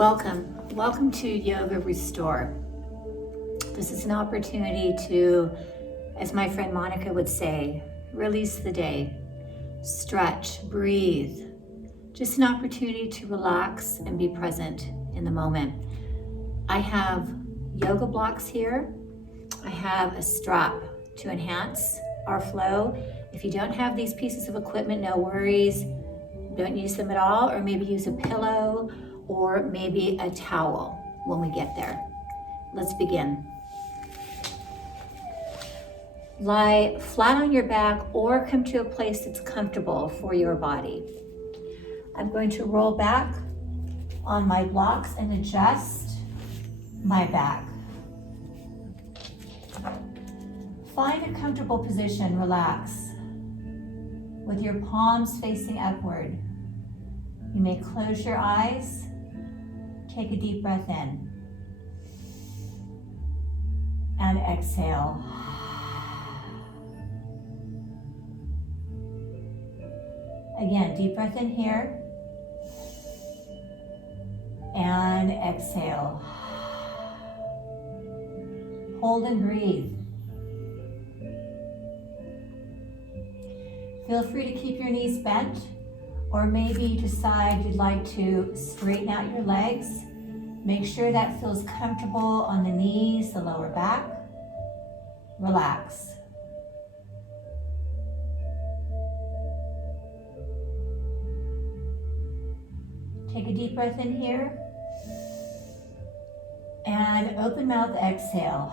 Welcome to Yoga Restore. This is an opportunity to, as my friend Monica would say, release the day, stretch, breathe. Just an opportunity to relax and be present in the moment. I have yoga blocks here. I have a strap to enhance our flow. If you don't have these pieces of equipment, no worries. Don't use them at all, or maybe use a pillow or maybe a towel when we get there. Let's begin. Lie flat on your back or come to a place that's comfortable for your body. I'm going to roll back on my blocks and adjust my back. Find a comfortable position, relax, with your palms facing upward. You may close your eyes. Take a deep breath in and exhale. Again, deep breath in here and exhale. Hold and breathe. Feel free to keep your knees bent, or maybe you decide you'd like to straighten out your legs. Make sure that feels comfortable on the knees, the lower back. Relax. Take a deep breath in here and open mouth exhale.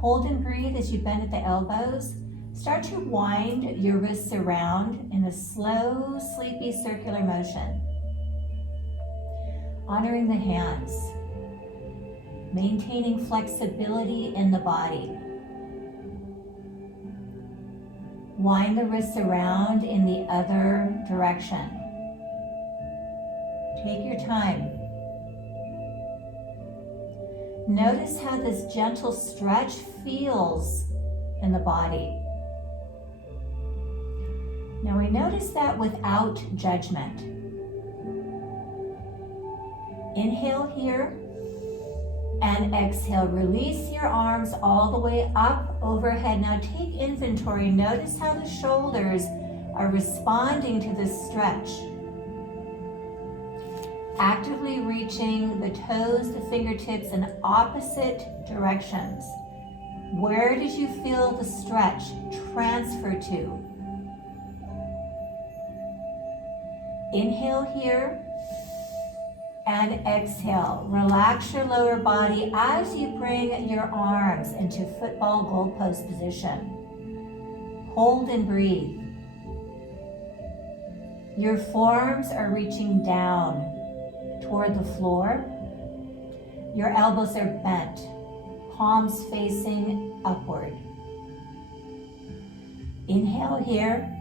Hold and breathe as you bend at the elbows. Start to wind your wrists around in a slow, sleepy circular motion. Honoring the hands. Maintaining flexibility in the body. Wind the wrists around in the other direction. Take your time. Notice how this gentle stretch feels in the body. Now we notice that without judgment. Inhale here and exhale. Release your arms all the way up overhead. Now take inventory. Notice how the shoulders are responding to this stretch. Actively reaching the toes, the fingertips in opposite directions. Where did you feel the stretch transfer to? Inhale here and exhale. Relax your lower body as you bring your arms into football goalpost position. Hold and breathe. Your forearms are reaching down toward the floor. Your elbows are bent, palms facing upward. Inhale here.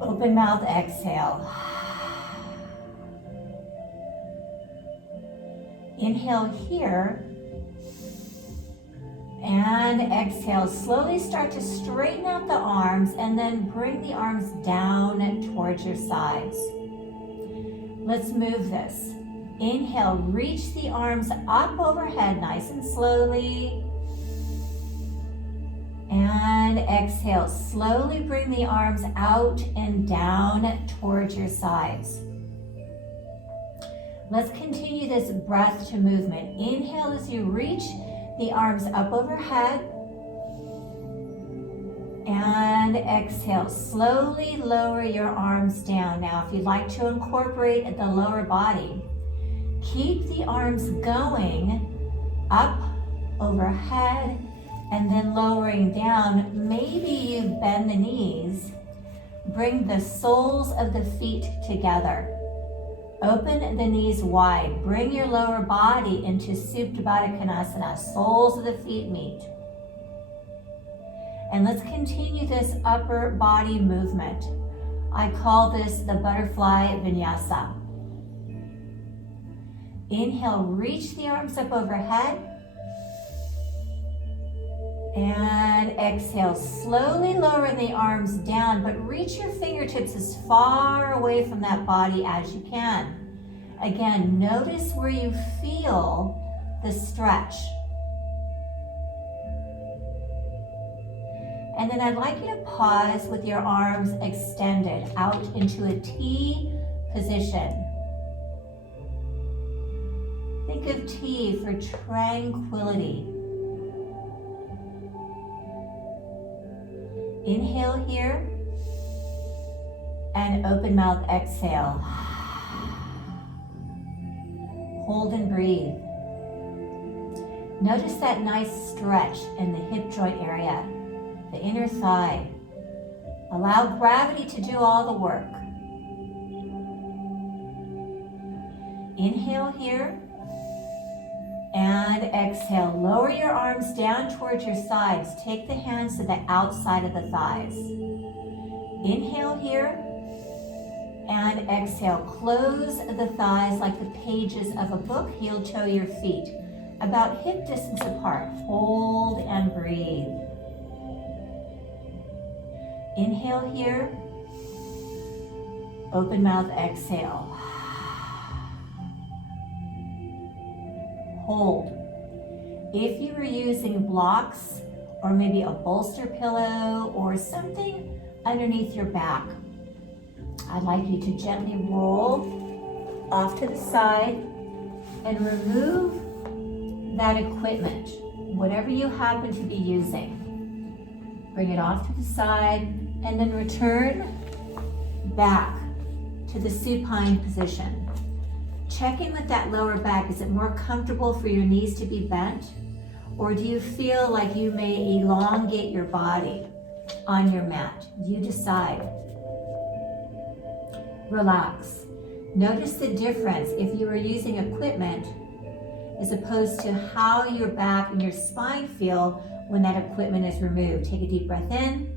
Open mouth, exhale. Inhale here and exhale. Slowly start to straighten out the arms and then bring the arms down towards your sides. Let's move this. Inhale, reach the arms up overhead nice and slowly. And exhale, slowly bring the arms out and down towards your sides. Let's continue this breath to movement. Inhale as you reach the arms up overhead. And exhale, slowly lower your arms down. Now, if you'd like to incorporate the lower body, keep the arms going up overhead and then lowering down. Maybe you bend the knees. Bring the soles of the feet together. Open the knees wide. Bring your lower body into Supta Baddha Konasana. Soles of the feet meet. And let's continue this upper body movement. I call this the butterfly vinyasa. Inhale, reach the arms up overhead. And exhale, slowly lowering the arms down, but reach your fingertips as far away from that body as you can. Again, notice where you feel the stretch. And then I'd like you to pause with your arms extended out into a T position. Think of T for tranquility. Inhale here and open mouth exhale. Hold and breathe. Notice that nice stretch in the hip joint area, the inner thigh. Allow gravity to do all the work. Inhale here and exhale. Lower your arms down towards your sides. Take the hands to the outside of the thighs. Inhale here and exhale. Close the thighs like the pages of a book. Heel toe your feet about hip distance apart. Hold and breathe. Inhale here. Open mouth exhale. Hold. If you were using blocks or maybe a bolster pillow or something underneath your back, I'd like you to gently roll off to the side and remove that equipment, whatever you happen to be using. Bring it off to the side and then return back to the supine position. Check in with that lower back. Is it more comfortable for your knees to be bent? Or do you feel like you may elongate your body on your mat? You decide. Relax. Notice the difference if you are using equipment as opposed to how your back and your spine feel when that equipment is removed. Take a deep breath in.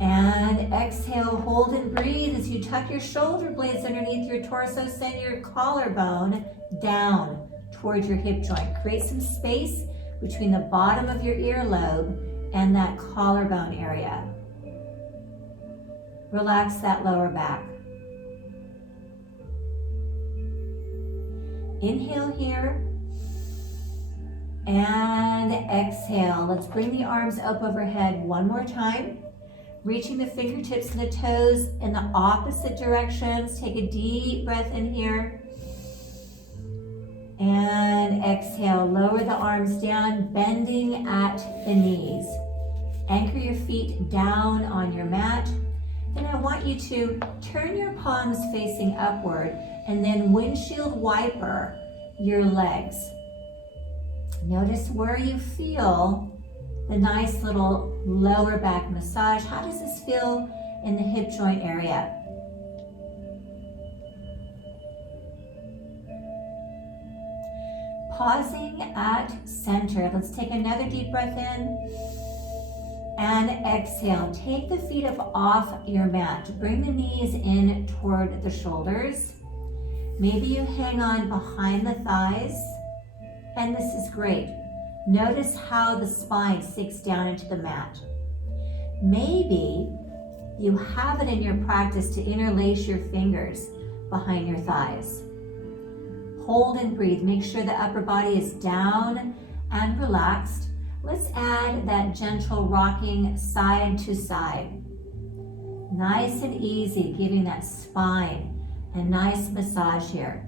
And exhale, hold and breathe as you tuck your shoulder blades underneath your torso. Send your collarbone down towards your hip joint. Create some space between the bottom of your earlobe and that collarbone area. Relax that lower back. Inhale here. And exhale. Let's bring the arms up overhead one more time. Reaching the fingertips and the toes in the opposite directions. Take a deep breath in here. And exhale. Lower the arms down, bending at the knees. Anchor your feet down on your mat. Then I want you to turn your palms facing upward and then windshield wiper your legs. Notice where you feel the nice little lower back massage. How does this feel in the hip joint area? Pausing at center. Let's take another deep breath in and exhale. Take the feet up off your mat. Bring the knees in toward the shoulders. Maybe you hang on behind the thighs, and this is great. Notice how the spine sinks down into the mat. Maybe you have it in your practice to interlace your fingers behind your thighs. Hold and breathe. Make sure the upper body is down and relaxed. Let's add that gentle rocking side to side. Nice and easy, giving that spine a nice massage here.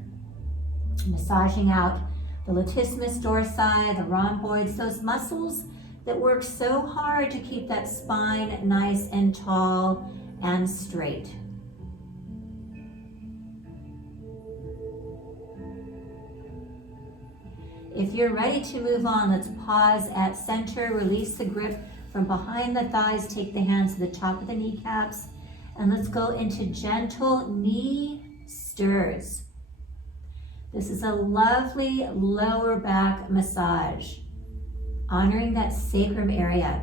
Massaging out the latissimus dorsi, the rhomboids, those muscles that work so hard to keep that spine nice and tall and straight. If you're ready to move on, let's pause at center, release the grip from behind the thighs, take the hands to the top of the kneecaps, and let's go into gentle knee stirs. This is a lovely lower back massage, honoring that sacrum area.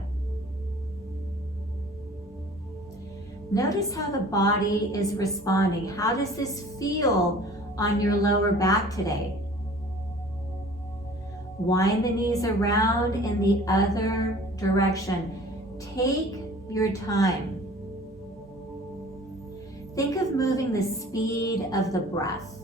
Notice how the body is responding. How does this feel on your lower back today? Wind the knees around in the other direction. Take your time. Think of moving the speed of the breath.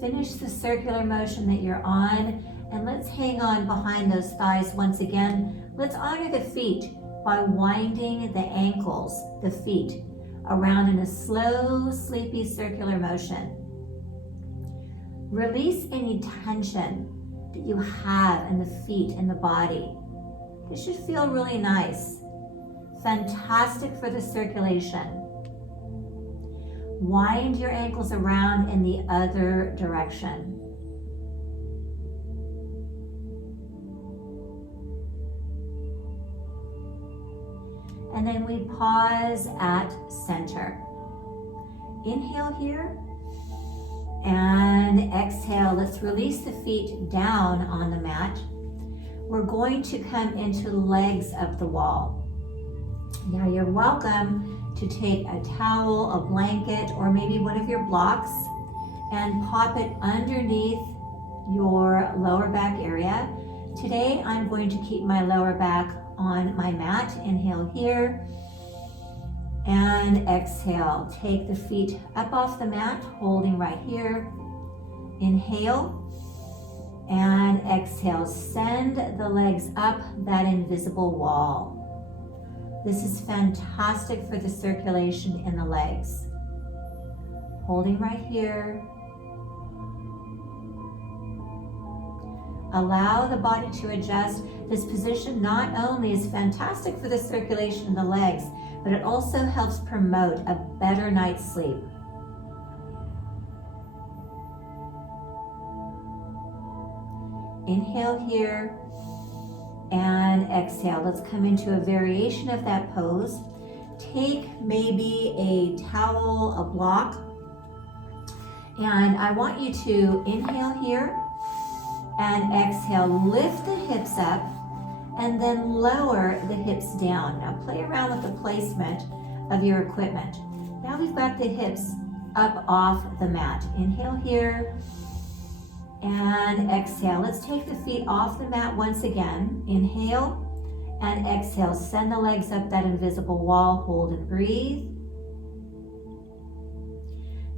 Finish the circular motion that you're on, and let's hang on behind those thighs once again. Let's honor the feet by winding the ankles, the feet, around in a slow, sleepy circular motion. Release any tension that you have in the feet and the body. This should feel really nice. Fantastic for the circulation. Wind your ankles around in the other direction. And then we pause at center. Inhale here and exhale. Let's release the feet down on the mat. We're going to come into legs of the wall. Now you're welcome to take a towel, a blanket, or maybe one of your blocks and pop it underneath your lower back area. Today I'm going to keep my lower back on my mat. Inhale here and exhale. Take the feet up off the mat, holding right here. Inhale and exhale. Send the legs up that invisible wall. This is fantastic for the circulation in the legs. Holding right here. Allow the body to adjust. This position not only is fantastic for the circulation in the legs, but it also helps promote a better night's sleep. Inhale here and exhale. Let's come into a variation of that pose. Take maybe a towel, a block, and I want you to inhale here and exhale. Lift the hips up and then lower the hips down. Now play around with the placement of your equipment. Now we've got the hips up off the mat. Inhale here and exhale. Let's take the feet off the mat once again. Inhale and exhale. Send the legs up that invisible wall. Hold and breathe.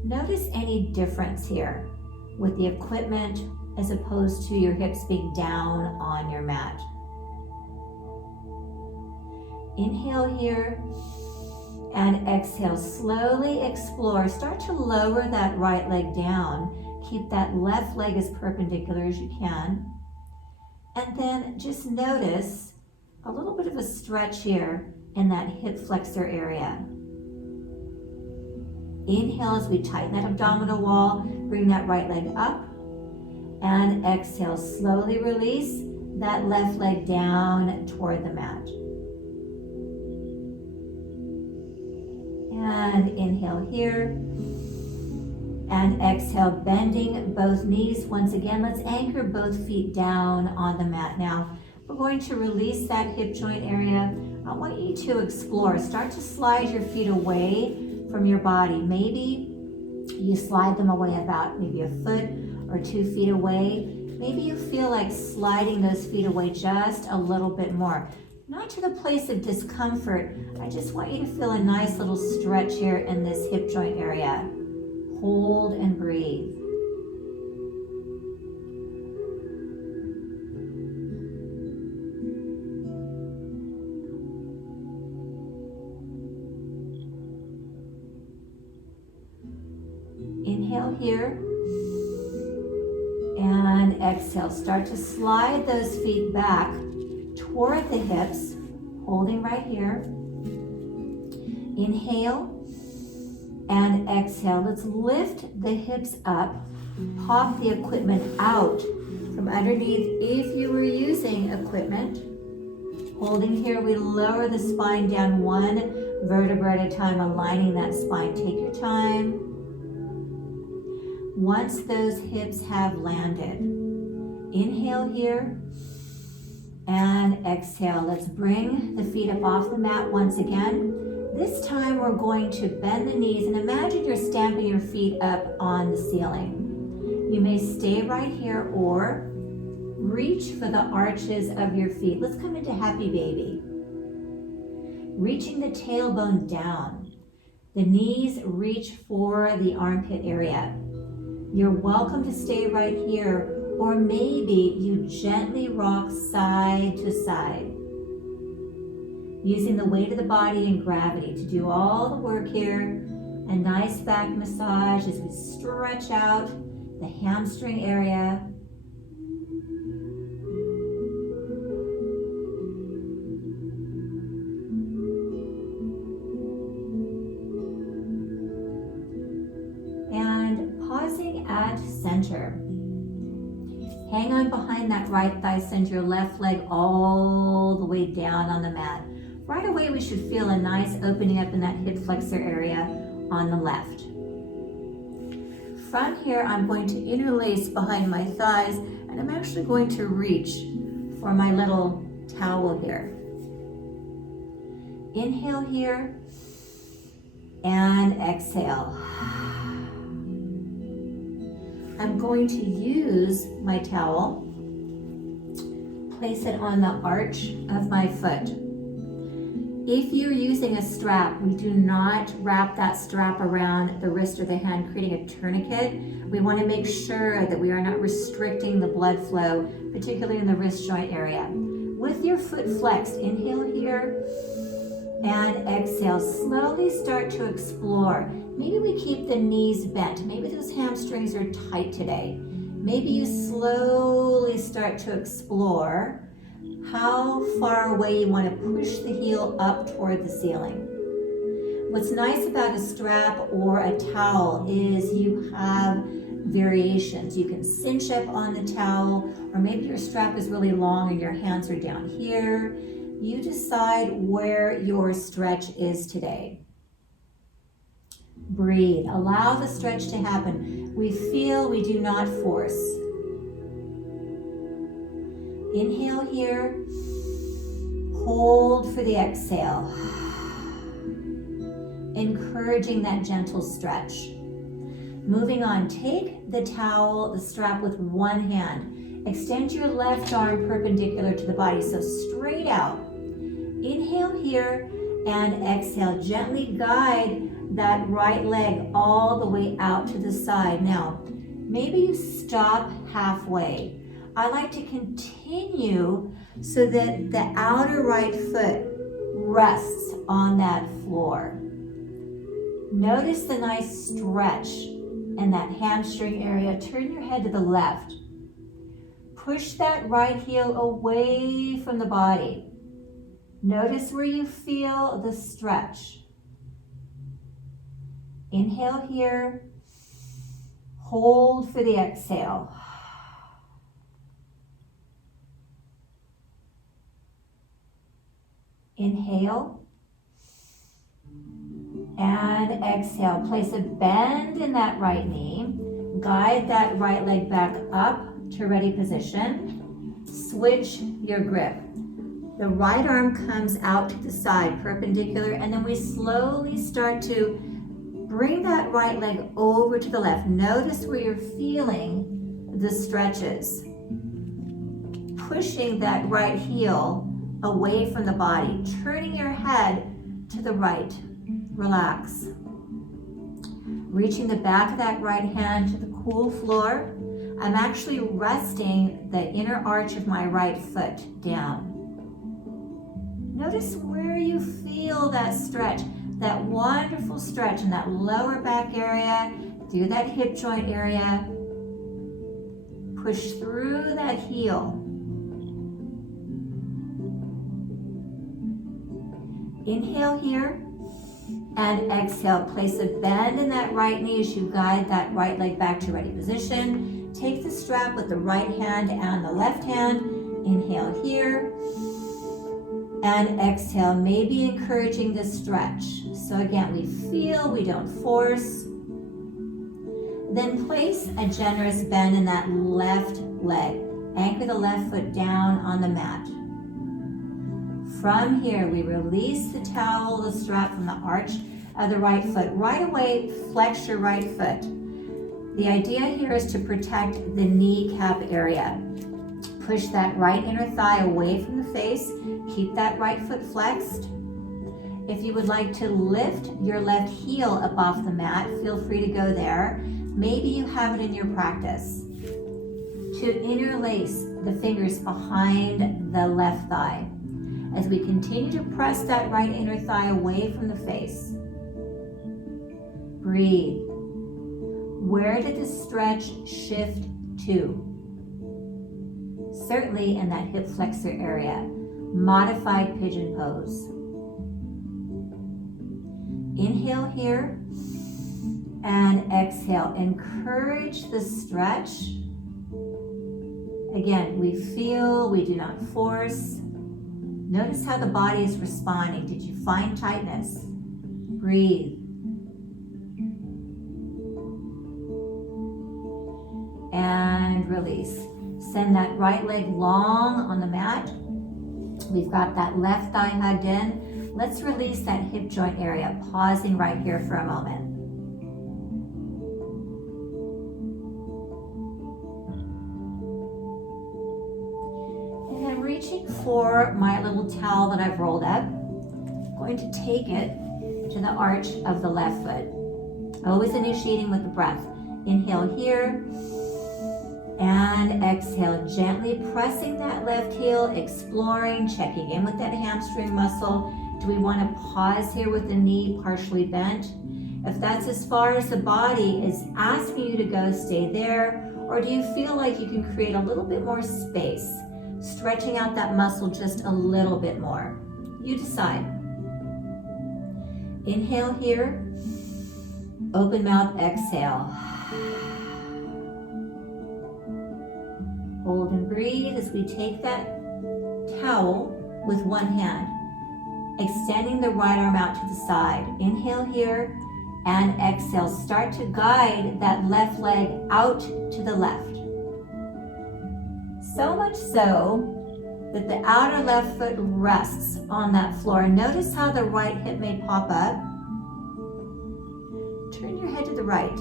Notice any difference here with the equipment as opposed to your hips being down on your mat. Inhale here and exhale. Slowly explore. Start to lower that right leg down. Keep that left leg as perpendicular as you can. And then just notice a little bit of a stretch here in that hip flexor area. Inhale as we tighten that abdominal wall. Bring that right leg up. And exhale. Slowly release that left leg down toward the mat. And inhale here. And exhale, bending both knees. Once again, let's anchor both feet down on the mat. Now, we're going to release that hip joint area. I want you to explore. Start to slide your feet away from your body. Maybe you slide them away about maybe a foot or 2 feet away. Maybe you feel like sliding those feet away just a little bit more. Not to the place of discomfort. I just want you to feel a nice little stretch here in this hip joint area. Hold and breathe. Inhale here and exhale. Start to slide those feet back toward the hips, holding right here. Inhale and exhale. Let's lift the hips up. Pop the equipment out from underneath if you were using equipment. Holding here, we lower the spine down 1 vertebra at a time, aligning that spine. Take your time. Once those hips have landed, inhale here and exhale. Let's bring the feet up off the mat once again. This time we're going to bend the knees and imagine you're stamping your feet up on the ceiling. You may stay right here or reach for the arches of your feet. Let's come into happy baby. Reaching the tailbone down. The knees reach for the armpit area. You're welcome to stay right here, or maybe you gently rock side to side, using the weight of the body and gravity to do all the work here. A nice back massage as we stretch out the hamstring area. And pausing at center. Hang on behind that right thigh, send your left leg all the way down on the mat. Right away, we should feel a nice opening up in that hip flexor area on the left. From here, I'm going to interlace behind my thighs, and I'm actually going to reach for my little towel here. Inhale here, and exhale. I'm going to use my towel, place it on the arch of my foot. If you're using a strap, we do not wrap that strap around the wrist or the hand, creating a tourniquet. We want to make sure that we are not restricting the blood flow, particularly in the wrist joint area. With your foot flexed, inhale here and exhale. Slowly start to explore. Maybe we keep the knees bent. Maybe those hamstrings are tight today. Maybe you slowly start to explore how far away you want to push the heel up toward the ceiling. What's nice about a strap or a towel is you have variations. You can cinch up on the towel, or maybe your strap is really long and your hands are down here. You decide where your stretch is today. Breathe. Allow the stretch to happen. We feel, we do not force. Inhale here. Hold for the exhale. Encouraging that gentle stretch. Moving on, take the towel, the strap with one hand. Extend your left arm perpendicular to the body, so straight out. Inhale here and exhale. Gently guide that right leg all the way out to the side. Now, maybe you stop halfway. I like to continue so that the outer right foot rests on that floor. Notice the nice stretch in that hamstring area. Turn your head to the left. Push that right heel away from the body. Notice where you feel the stretch. Inhale here. Hold for the exhale. Inhale. And exhale. Place a bend in that right knee. Guide that right leg back up to ready position. Switch your grip. The right arm comes out to the side, perpendicular, and then we slowly start to bring that right leg over to the left. Notice where you're feeling the stretches. Pushing that right heel away from the body, turning your head to the right. Relax. Reaching the back of that right hand to the cool floor. I'm actually resting the inner arch of my right foot down. Notice where you feel that stretch, that wonderful stretch in that lower back area, through that hip joint area. Push through that heel. Inhale here and exhale. Place a bend in that right knee as you guide that right leg back to ready position. Take the strap with the right hand and the left hand. Inhale here. And exhale, maybe encouraging the stretch. So again, we feel, we don't force. Then place a generous bend in that left leg. Anchor the left foot down on the mat. From here, we release the towel, the strap from the arch of the right foot. Right away, flex your right foot. The idea here is to protect the kneecap area. Push that right inner thigh away from the face. Keep that right foot flexed. If you would like to lift your left heel up off the mat, feel free to go there. Maybe you have it in your practice. To interlace the fingers behind the left thigh as we continue to press that right inner thigh away from the face. Breathe. Where did the stretch shift to? Certainly in that hip flexor area. Modified pigeon pose. Inhale here and exhale. Encourage the stretch. Again, we feel, we do not force. Notice how the body is responding. Did you find tightness? Breathe. And release. Send that right leg long on the mat. We've got that left thigh hugged in. Let's release that hip joint area, pausing right here for a moment. And then reaching for my little towel that I've rolled up, I'm going to take it to the arch of the left foot. Always initiating with the breath. Inhale here. And exhale, gently pressing that left heel, exploring, checking in with that hamstring muscle. Do we want to pause here with the knee partially bent? If that's as far as the body is asking you to go, stay there. Or do you feel like you can create a little bit more space, stretching out that muscle just a little bit more? You decide. Inhale here, open mouth, exhale. Hold and breathe as we take that towel with one hand, extending the right arm out to the side. Inhale here and exhale. Start to guide that left leg out to the left. So much so that the outer left foot rests on that floor. Notice how the right hip may pop up. Turn your head to the right.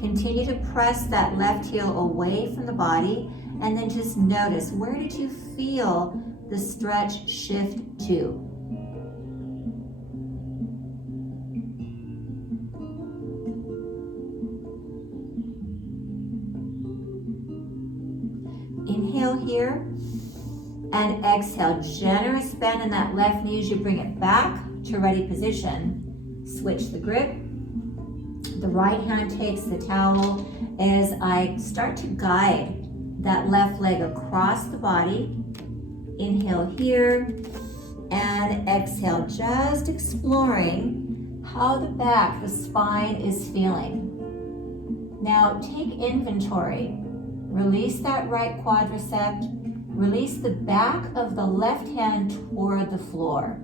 Continue to press that left heel away from the body, and then just notice, where did you feel the stretch shift to? Inhale here and exhale. Generous bend in that left knee as you bring it back to ready position. Switch the grip. The right hand takes the towel as I start to guide that left leg across the body. Inhale here and exhale, just exploring how the back, the spine is feeling. Now take inventory. Release that right quadricep. Release the back of the left hand toward the floor.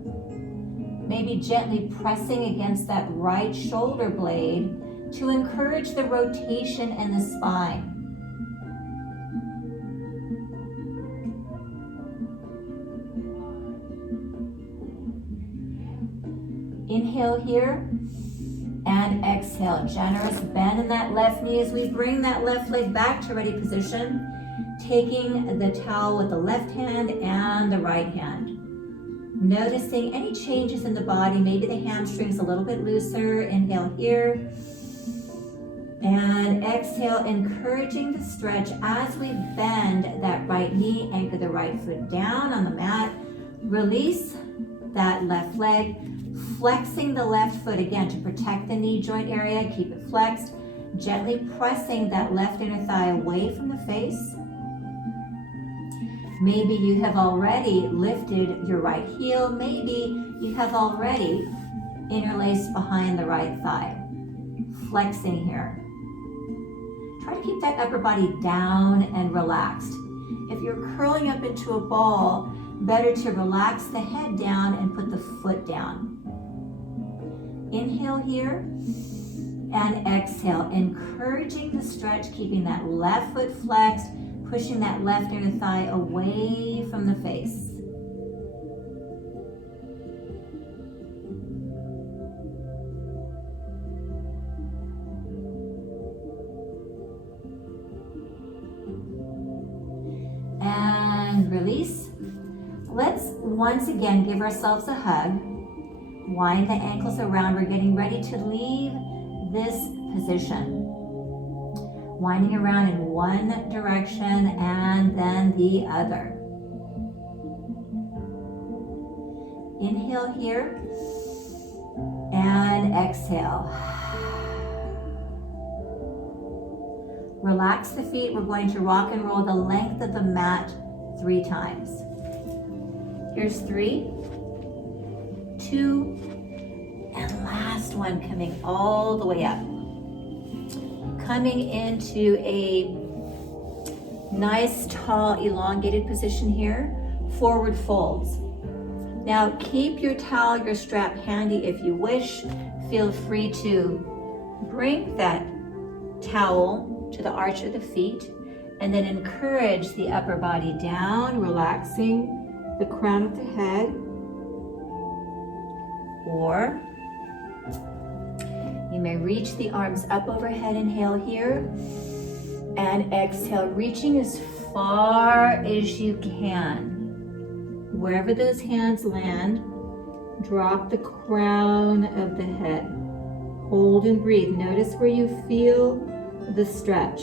Maybe gently pressing against that right shoulder blade to encourage the rotation in the spine. Inhale here and exhale. Generous bend in that left knee as we bring that left leg back to ready position, taking the towel with the left hand and the right hand. Noticing any changes in the body, maybe the hamstrings a little bit looser. Inhale here and exhale, encouraging the stretch as we bend that right knee, anchor the right foot down on the mat, release that left leg, flexing the left foot again to protect the knee joint area, keep it flexed, gently pressing that left inner thigh away from the face. Maybe you have already lifted your right heel. Maybe you have already interlaced behind the right thigh. Flexing here. Try to keep that upper body down and relaxed. If you're curling up into a ball, better to relax the head down and put the foot down. Inhale here and exhale, encouraging the stretch, keeping that left foot flexed, pushing that left inner thigh away from the face. And release. Let's once again give ourselves a hug. Wind the ankles around. We're getting ready to leave this position. Winding around in one direction and then the other. Inhale here and exhale. Relax the feet. We're going to rock and roll the length of the mat 3 times. Here's 3, 2, and last one, coming all the way up. Coming into a nice, tall, elongated position here, forward folds. Now keep your towel, your strap handy if you wish. Feel free to bring that towel to the arch of the feet and then encourage the upper body down, relaxing the crown of the head. Or you may reach the arms up overhead. Inhale here and exhale, reaching as far as you can. Wherever those hands land, drop the crown of the head. Hold and breathe. Notice where you feel the stretch.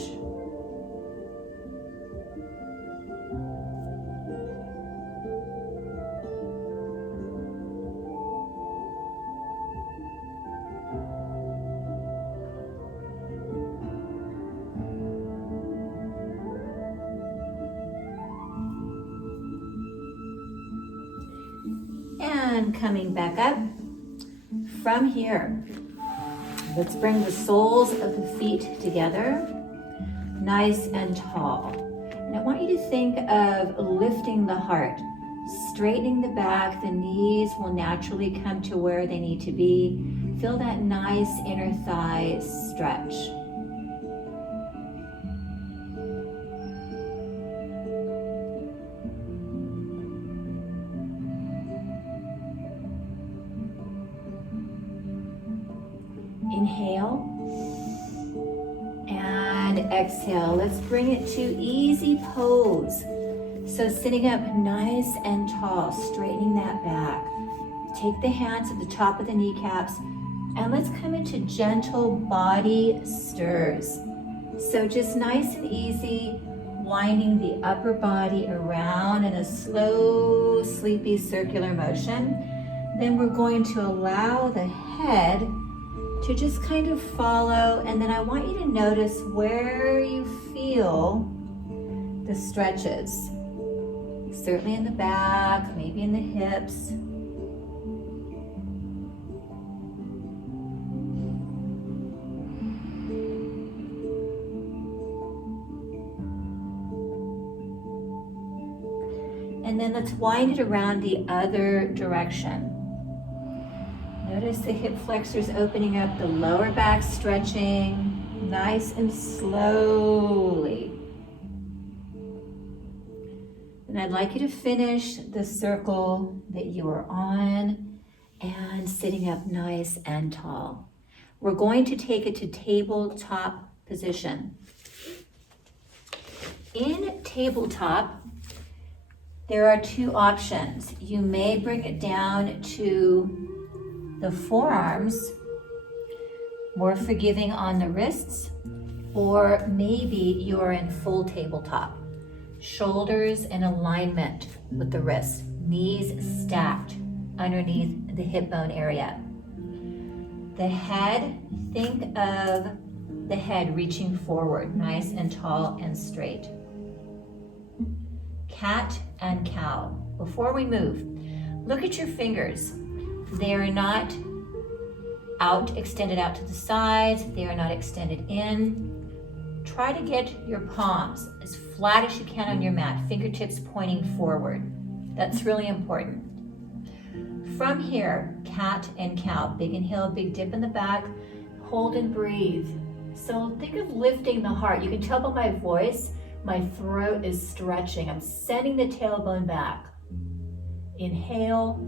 And coming back up from here, let's bring the soles of the feet together, nice and tall. And I want you to think of lifting the heart, straightening the back. The knees will naturally come to where they need to be. Feel that nice inner thigh stretch. Inhale and exhale. Let's bring it to easy pose. So sitting up nice and tall, straightening that back. Take the hands at the top of the kneecaps and let's come into gentle body stirs. So just nice and easy, winding the upper body around in a slow, sleepy circular motion. Then we're going to allow the head to just kind of follow, and then I want you to notice where you feel the stretches. Certainly in the back, maybe in the hips. And then let's wind it around the other direction. Notice the hip flexors opening up, the lower back stretching, nice and slowly. And I'd like you to finish the circle that you are on and sitting up nice and tall. We're going to take it to tabletop position. In tabletop, there are 2 options. You may bring it down to the forearms, more forgiving on the wrists, or maybe you're in full tabletop. Shoulders in alignment with the wrists, knees stacked underneath the hip bone area. The head, think of the head reaching forward, nice and tall and straight. Cat and cow. Before we move, look at your fingers. They are not extended out to the sides. They are not extended in. Try to get your palms as flat as you can on your mat, fingertips pointing forward. That's really important. From here, cat and cow. Big inhale, big dip in the back. Hold and breathe. So think of lifting the heart. You can tell by my voice, My throat is stretching. I'm sending the tailbone back. Inhale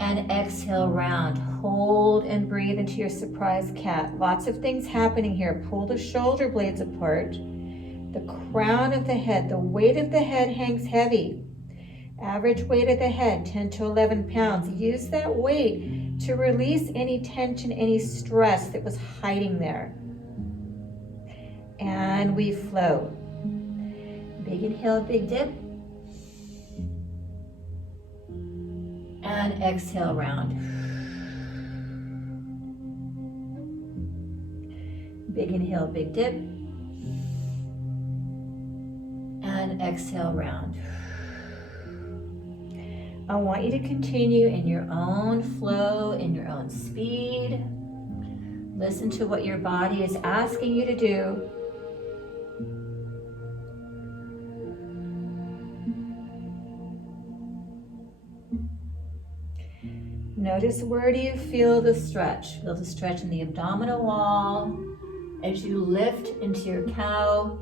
and exhale round. Hold and breathe into your surprise cat. Lots of things happening here. Pull the shoulder blades apart. The crown of the head, the weight of the head hangs heavy. Average weight of the head, 10 to 11 pounds. Use that weight to release any tension, any stress that was hiding there. And we float. Big inhale, big dip. And exhale, round. Big inhale, big dip. And exhale, round. I want you to continue in your own flow, in your own speed. Listen to what your body is asking you to do. Notice, where do you feel the stretch? Feel the stretch in the abdominal wall as you lift into your cow.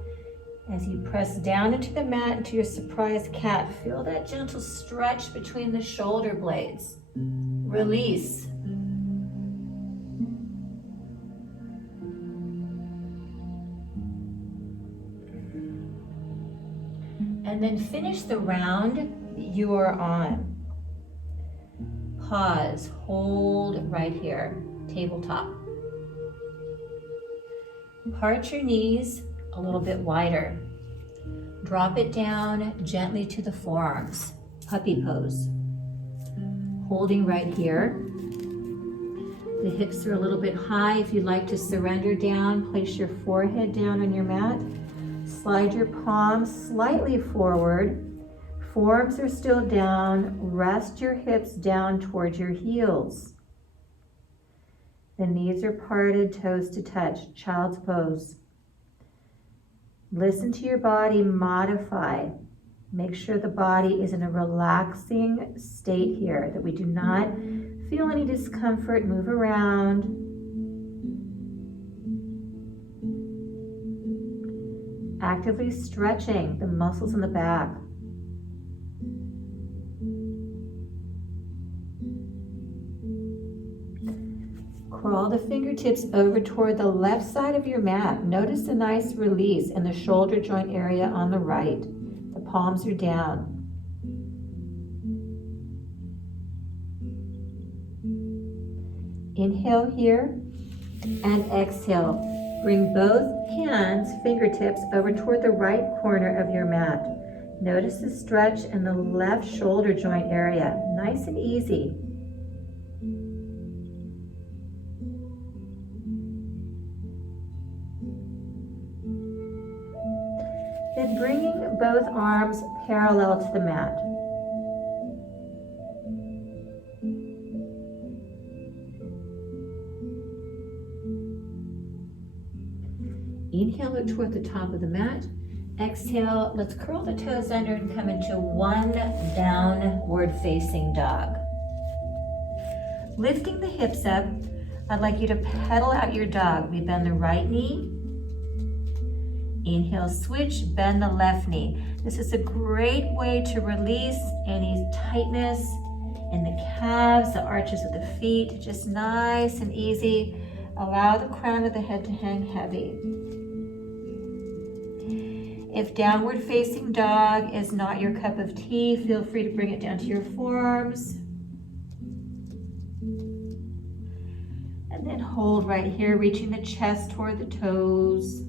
As you press down into the mat, into your surprise cat, feel that gentle stretch between the shoulder blades. Release. And then finish the round you are on. Pause, hold right here, tabletop. Part your knees a little bit wider. Drop it down gently to the forearms. Puppy pose. Holding right here. The hips are a little bit high. If you'd like to surrender down, place your forehead down on your mat. Slide your palms slightly forward. Forearms are still down. Rest your hips down towards your heels. The knees are parted, toes to touch. Child's pose. Listen to your body, modify. Make sure the body is in a relaxing state here, that we do not feel any discomfort. Move around. Actively stretching the muscles in the back. Crawl the fingertips over toward the left side of your mat. Notice a nice release in the shoulder joint area on the right. The palms are down. Inhale here and exhale. Bring both hands, fingertips, over toward the right corner of your mat. Notice the stretch in the left shoulder joint area. Nice and easy. Then bringing both arms parallel to the mat. Inhale, look toward the top of the mat. Exhale, let's curl the toes under and come into one downward facing dog. Lifting the hips up, I'd like you to pedal out your dog. We bend the right knee. Inhale, switch, bend the left knee. This is a great way to release any tightness in the calves, the arches of the feet. Just nice and easy. Allow the crown of the head to hang heavy. If downward facing dog is not your cup of tea, feel free to bring it down to your forearms. And then hold right here, reaching the chest toward the toes.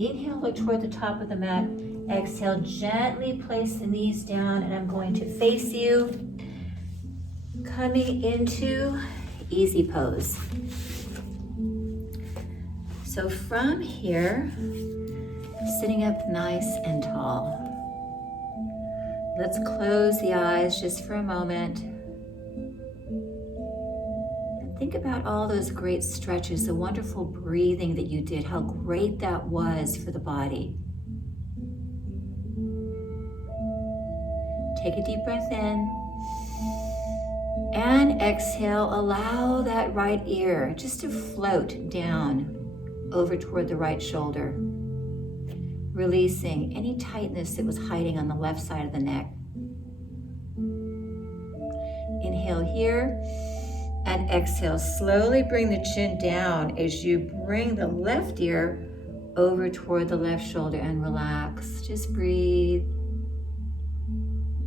Inhale, look toward the top of the mat. Exhale, gently place the knees down, and I'm going to face you. Coming into easy pose. So from here, sitting up nice and tall. Let's close the eyes just for a moment. Think about all those great stretches, the wonderful breathing that you did, how great that was for the body. Take a deep breath in and exhale. Allow that right ear just to float down. over toward the right shoulder, releasing any tightness that was hiding on the left side of the neck. Inhale here and exhale. Slowly bring the chin down as you bring the left ear over toward the left shoulder and relax. Just breathe.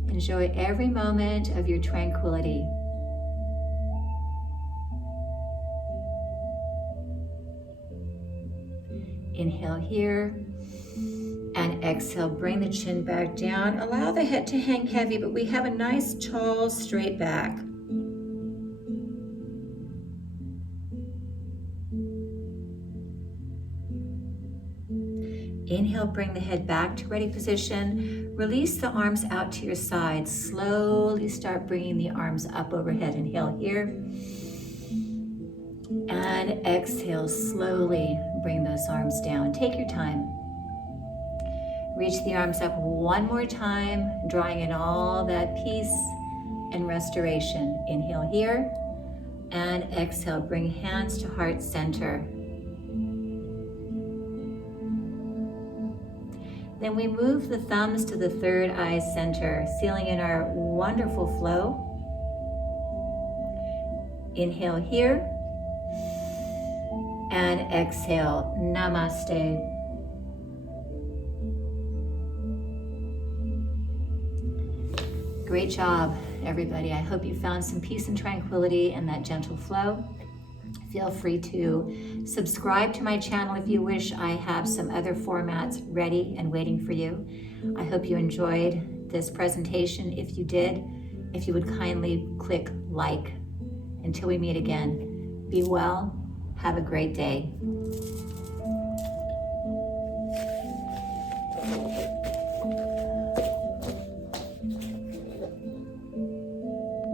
Enjoy every moment of your tranquility. Inhale here and exhale. Bring the chin back down. Allow the head to hang heavy, but we have a nice tall straight back. Inhale, bring the head back to ready position. Release the arms out to your sides. Slowly start bringing the arms up overhead. Inhale here. And exhale, slowly bring those arms down. Take your time. Reach the arms up one more time, drawing in all that peace and restoration. Inhale here. And exhale, bring hands to heart center. Then we move the thumbs to the third eye center, sealing in our wonderful flow. Inhale here. And exhale, namaste. Great job, everybody. I hope you found some peace and tranquility in that gentle flow. Feel free to subscribe to my channel if you wish. I have some other formats ready and waiting for you. I hope you enjoyed this presentation. If you did, if you would kindly click like. Until we meet again, be well, have a great day.